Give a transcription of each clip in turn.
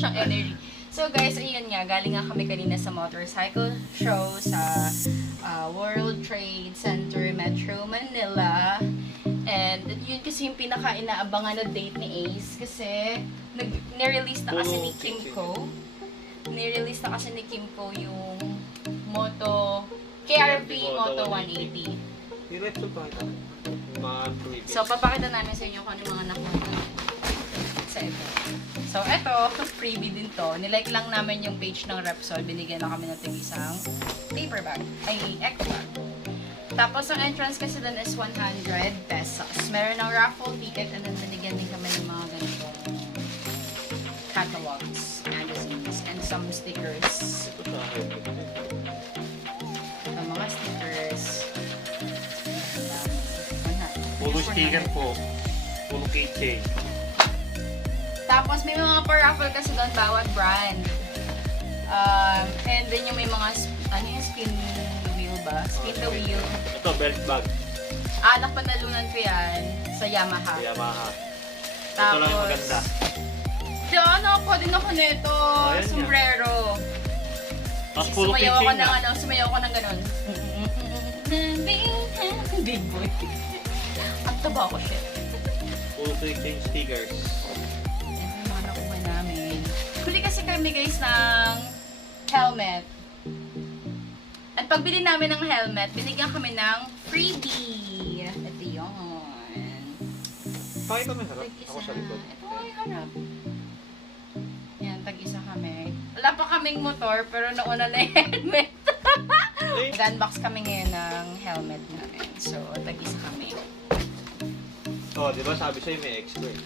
siyang energy. So guys, ayun nga, galing nga kami kanina sa motorcycle show sa World Trade Center, Metro Manila. And yun kasi yung pinaka-inaabangan na date ni Ace kasi nirelease na kasi ni Kymco. Nirelease na kasi ni Kymco yung Moto KRV Moto 180. So, papakita namin sa inyo kung ano yung mga nakuha sa ito. So, ito, freebie din to. Nilike lang namin yung page ng Repsol. Binigyan lang kami ng isang paper bag. Ay, eco bag. Tapos, ang entrance kasi doon is 100 pesos. Meron ng raffle ticket and then binigyan din kami ng mga ganitong catalogs, magazines, and some stickers. Ito, mga stickers. Puro sticker po. Puro keychain. Tapos may mga pa-raffle kasi doon bawat brand. And then yung may mga, ano yung spin wheel ba? Spin the wheel. Ito, belt bag. Napanalunan ko yan sa Yamaha. Yamaha. Tapos, ito lang yung maganda. Nakakuha din ako nito. Sombrero. Tapos puro Sumayaw ako keychain ng na. sumayaw ako ng ganun. Big boy. Ang taba ko, shit. Puro keychain stickers. Huli kasi kami guys ng helmet. At pagbili namin ng helmet, binigyan kami ng freebie. Ito yun. Pakita mo yung harap. Tag-isa. Ako sa likod. Ito yung harap. Yan, tag-isa kami. Wala pa kaming motor, pero nauna na yung helmet. Mag-unbox kami ngayon ng helmet namin. So, tag-isa kami. Oh, di ba sabi sa'yo may extra eh.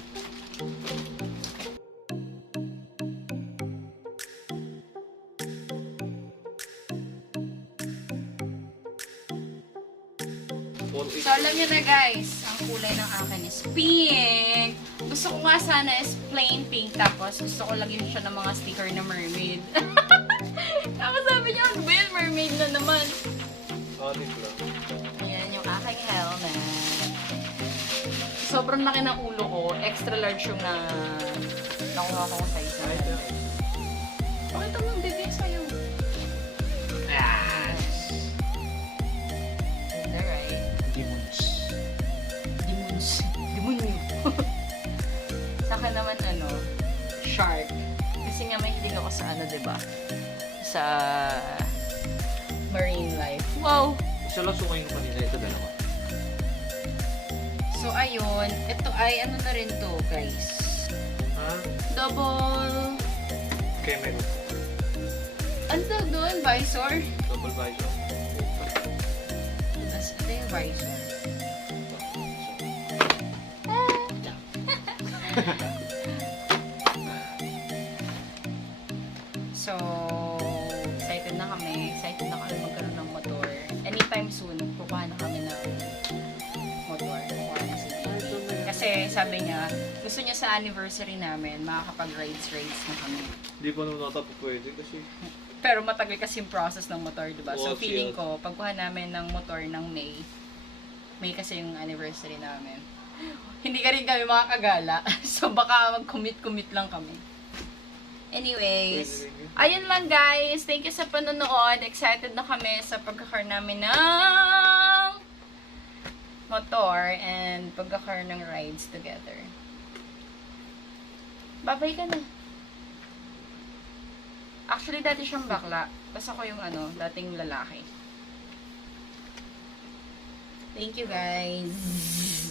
So, alam nyo na guys, ang kulay ng akin is pink. Gusto ko nga sana is plain pink, tapos gusto ko lagyan siya ng mga sticker na mermaid. Tapos sabi niya, ano ba yun? Mermaid na naman. Olive lang. Ayan yung aking helmet. Sobrang laki ng ulo ko. Extra large yung nakuha ko sa isa. Pakita mo yung bibig sa'yo. Sa akin naman shark. Kasi nga may hilig ako sa diba? Sa marine life. Wow! Isa lang sukay ko kanina. Ito dalawa. So ayun, ito ay na rin to guys. Ha? Double... Okay, may Ano doon? Visor? double visor. Tapos ito yung visor. So, excited na kami. Excited na kami magkaroon ng motor. Anytime soon, kukuha na kami ng motor. Kukuha na si Baby. Kasi sabi niya, gusto niya sa anniversary namin, makakapag-rides na kami. Hindi pa naman nata po pwede kasi. Pero matagal kasi yung process ng motor, diba? So, Oo, feeling yes. ko, pagkuha namin ng motor ng May kasi yung anniversary namin. Hindi ka rin kami makakagala. So, baka mag-commit lang kami. Anyways, ayun lang guys. Thank you sa panonood. Excited na kami sa pagkakaroon namin ng motor and pagkakaroon ng rides together. Babay ka na. Actually, dati siyang bakla. Tapos ako yung dating lalaki. Thank you guys.